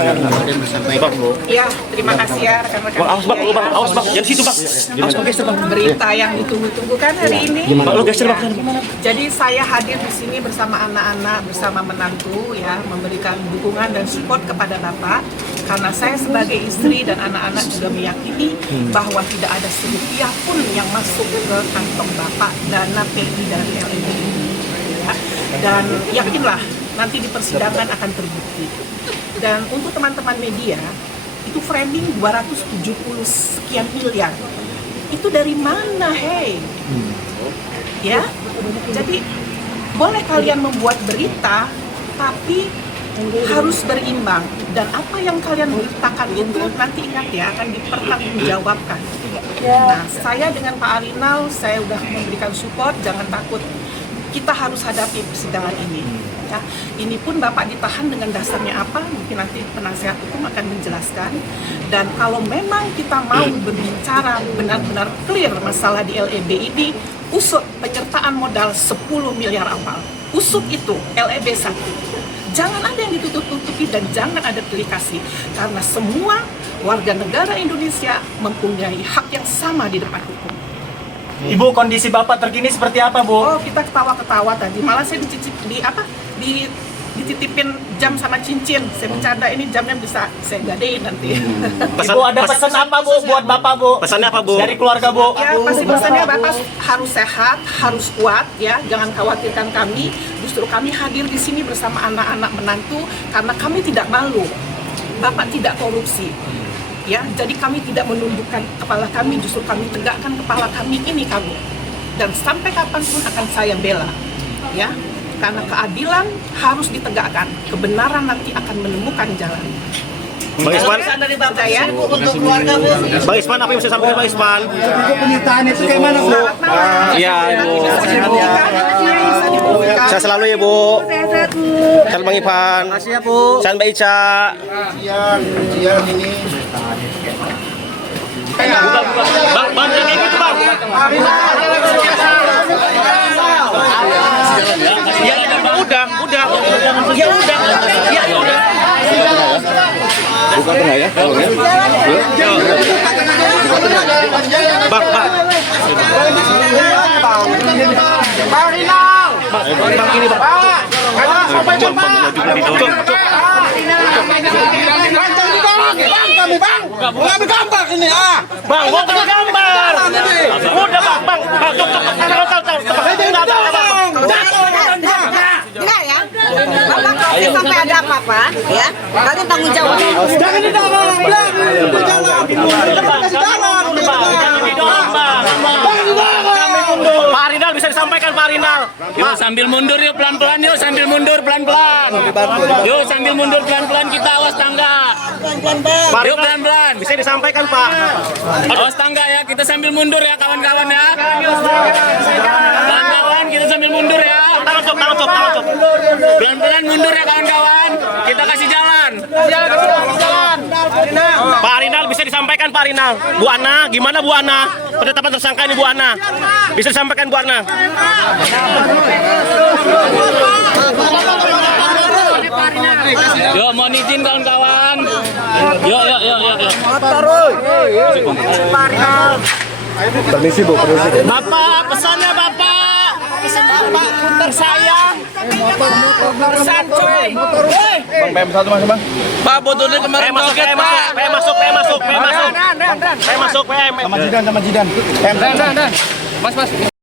Ya, terima kasih ya rekan-rekan. Awas bang, awas bang, jangan situ bang. Awas bang, geser bang. Berita yang ditunggu-tunggu kan hari ini. Bang, lu geser bang. Jadi saya hadir di sini bersama anak-anak, bersama menantu ya, memberikan dukungan dan support kepada Bapak. Karena saya sebagai istri dan anak-anak juga meyakini bahwa tidak ada serupiah pun yang masuk ke kantong Bapak dana PI dari LEB ini. Ya. Dan yakinlah nanti di persidangan akan terbukti. Dan untuk teman-teman media, itu framing 270 sekian miliar. Itu dari mana, hei? Ya, jadi boleh kalian membuat berita, tapi harus berimbang. Dan apa yang kalian beritakan itu nanti ingat ya, akan dipertanggungjawabkan. Nah, saya dengan Pak Arinal, saya sudah memberikan support, jangan takut. Kita harus hadapi persidangan ini. Ya, ini pun Bapak ditahan dengan dasarnya apa? Mungkin nanti penasihat hukum akan menjelaskan. Dan kalau memang kita mau berbicara benar-benar clear masalah di LEB ini, usut penyertaan modal 10 miliar awal. Usut itu LEB 1. Jangan ada yang ditutup-tutupi dan jangan ada pilih kasih. Karena semua warga negara Indonesia mempunyai hak yang sama di depan hukum. Ibu, kondisi Bapak terkini seperti apa, Bu? Oh, kita ketawa-ketawa tadi. Malah saya dititipin jam sama cincin. Saya bercanda, ini jamnya bisa saya gadein nanti. Ibu, ada pesan apa, Bu, buat Bapak, Bu? Pesannya apa, Bu? Dari keluarga, Bu? Ya, pasti pesannya Bapak harus sehat, harus kuat, ya. Jangan khawatirkan kami. Justru kami hadir di sini bersama anak-anak menantu karena kami tidak malu. Bapak tidak korupsi. Ya, jadi kami tidak menundukkan kepala kami, justru kami tegakkan kepala kami, ini kami. Dan sampai kapanpun akan saya bela, ya, karena keadilan harus ditegakkan, kebenaran nanti akan menemukan jalan. Bang Isman, Dari Bapak ya, Untuk keluarga, Bu. Bang Isman, apa yang bisa sampaikan Bang Isman? Itu penyitaan itu kayak mana, Bu? selamat malam. Iya, Ibu. Bisa dibuktikan. Saya selalu ya, Bu. Salam Bang Ipan. Makasih ya, Bu. Salam Mbak Ica. Siang ini. Bang, jangan gitu, Bang. Ya, udah. Ya udah. Buka tengah ya, tolong ya. Bang. Bang ini, Bang. Sampai jumpa. Ngambil gambar ini, ah. Bang, gua ambil gambar. Udah, Bang. Enggak ya, Bapak kalau sampai ada apa-apa, ya, kalian tanggung jawab. Jangan didorong, bilang. Pak Arinal bisa disampaikan, Pak Arinal. Yuk sambil mundur yuk pelan-pelan yuk sambil mundur pelan-pelan. Yuk sambil mundur pelan-pelan kita awas tangga. Pak Yuk Arinal pelan-pelan. bisa disampaikan, Pak. Awas tangga ya kita sambil mundur ya kawan-kawan ya. Kawan-kawan kita sambil mundur ya. Tangan cok. Pelan-pelan mundur ya kawan-kawan. Kita kasih jalan. Pak Arinal bisa disampaikan, Pak Arinal. Bu Ana, gimana Bu Ana? Penetapan tersangka ini Bu Ana. Bisa disampaikan Bu Ana. Yuk mohon izin kawan-kawan. Yuk. Permisi, Bu. Bapak, pesannya Bapak. Pesan Bapak tersayang. Pesan coy. Bang, PM satu masuk, Bang. Pak botolnya kemarin joget Pak. PM masuk. Sama Jidan. Mas.